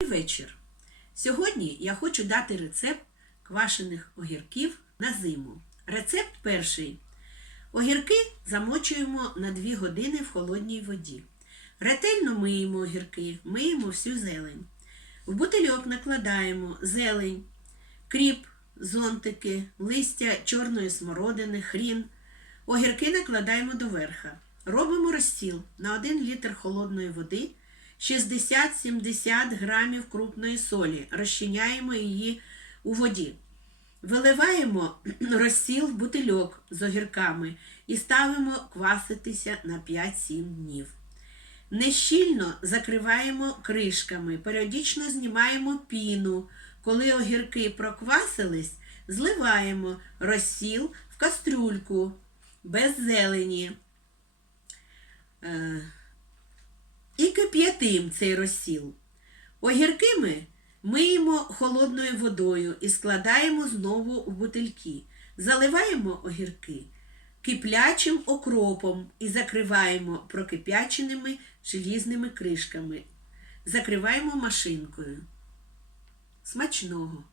Добрий вечір. Сьогодні я хочу дати рецепт квашених огірків на зиму. Рецепт перший. Огірки замочуємо на 2 години в холодній воді. Ретельно миємо огірки, миємо всю зелень. В бутильок накладаємо зелень, кріп, зонтики, листя чорної смородини, хрін. Огірки накладаємо до верха. Робимо розстіл на 1 літр холодної води, 60-70 грамів крупної солі. Розчиняємо її у воді. Виливаємо розсіл в бутильок з огірками і ставимо кваситися на 5-7 днів. Нещільно закриваємо кришками, періодично знімаємо піну. Коли огірки проквасились, зливаємо розсіл в кастрюльку без зелені. І кип'ятим цей розсіл. Огірки ми миємо холодною водою і складаємо знову у бутильки. Заливаємо огірки киплячим окропом і закриваємо прокип'яченими желізними кришками. Закриваємо машинкою. Смачного!